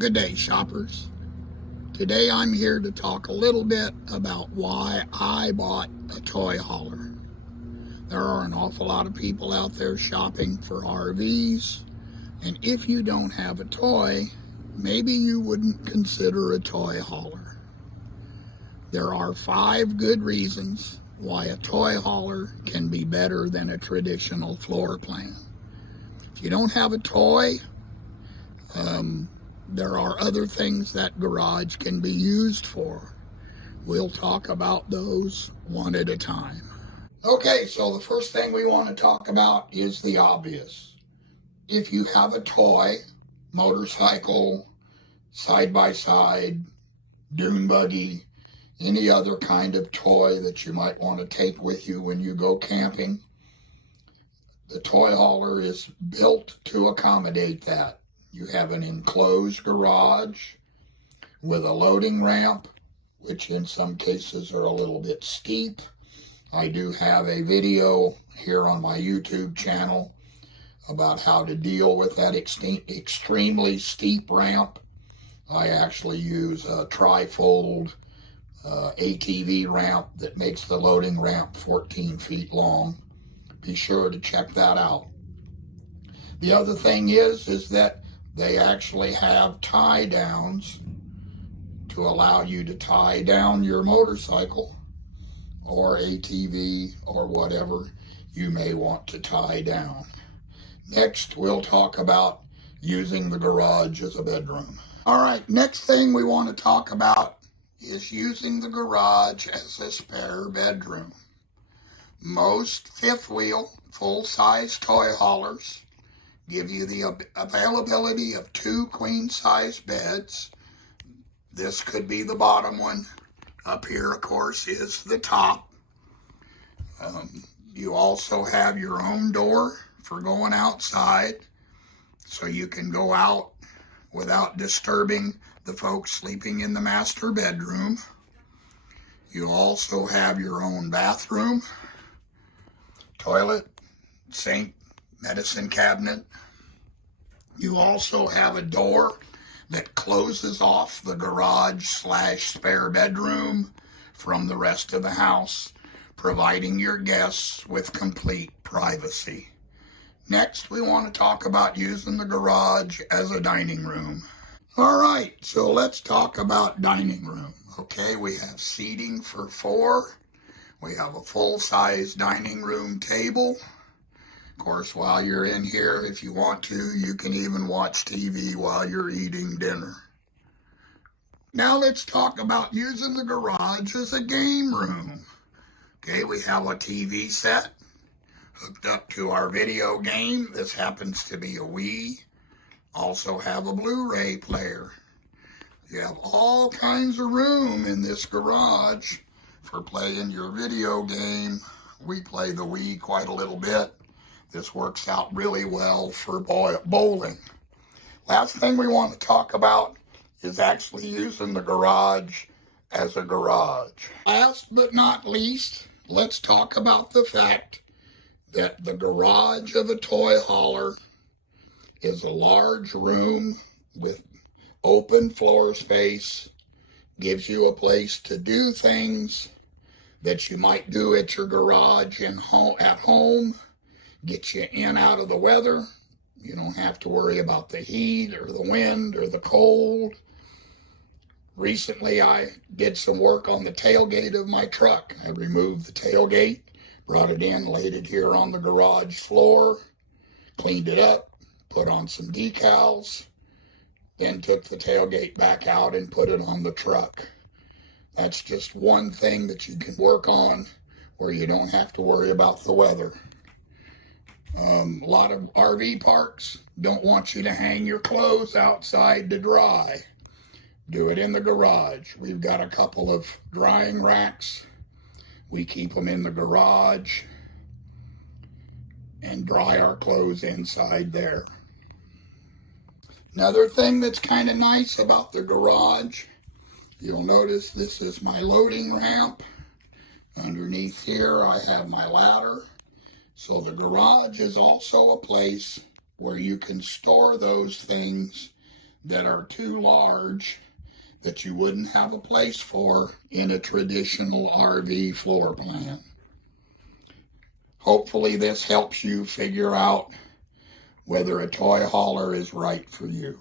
Good day, shoppers. Today I'm here to talk a little bit about why I bought a toy hauler. There are an awful lot of people out there shopping for RVs, and if you don't have a toy, maybe you wouldn't consider a toy hauler. There are 5 good reasons why a toy hauler can be better than a traditional floor plan. If you don't have a toy, there are other things that garage can be used for. We'll talk about those one at a time. Okay, so the first thing we want to talk about is the obvious. If you have a toy, motorcycle, side-by-side, dune buggy, any other kind of toy that you might want to take with you when you go camping, the toy hauler is built to accommodate that. You have an enclosed garage with a loading ramp, which in some cases are a little bit steep. I do have a video here on my YouTube channel about how to deal with that extremely steep ramp. I actually use a tri-fold ATV ramp that makes the loading ramp 14 feet long. Be sure to check that out. The other thing is that they actually have tie downs to allow you to tie down your motorcycle or ATV or whatever you may want to tie down. Next, we'll talk about using the garage as a bedroom. All right, next thing we want to talk about is using the garage as a spare bedroom. Most fifth wheel, full-size toy haulers give you the availability of 2 queen-size beds. This could be the bottom one. Up here, of course, is the top. You also have your own door for going outside, so you can go out without disturbing the folks sleeping in the master bedroom. You also have your own bathroom, toilet, sink, medicine cabinet. You also have a door that closes off the garage/spare bedroom from the rest of the house, providing your guests with complete privacy. Next, we want to talk about using the garage as a dining room. All right, so let's talk about dining room. Okay, we have seating for 4. We have a full-size dining room table. Of course, while you're in here, if you want to, you can even watch TV while you're eating dinner. Now let's talk about using the garage as a game room. Okay, we have a TV set hooked up to our video game. This happens to be a Wii. Also have a Blu-ray player. You have all kinds of room in this garage for playing your video game. We play the Wii quite a little bit. This works out really well for bowling. Last thing we want to talk about is actually using the garage as a garage. Last but not least, let's talk about the fact that the garage of a toy hauler is a large room with open floor space, gives you a place to do things that you might do at your garage and at home, gets you in out of the weather. You don't have to worry about the heat or the wind or the cold. Recently, I did some work on the tailgate of my truck. I removed the tailgate, brought it in, laid it here on the garage floor, cleaned it up, put on some decals, then took the tailgate back out and put it on the truck. That's just one thing that you can work on where you don't have to worry about the weather. A lot of RV parks don't want you to hang your clothes outside to dry. Do it in the garage. We've got a couple of drying racks. We keep them in the garage and dry our clothes inside there. Another thing that's kind of nice about the garage, you'll notice this is my loading ramp. Underneath here I have my ladder. So the garage is also a place where you can store those things that are too large that you wouldn't have a place for in a traditional RV floor plan. Hopefully this helps you figure out whether a toy hauler is right for you.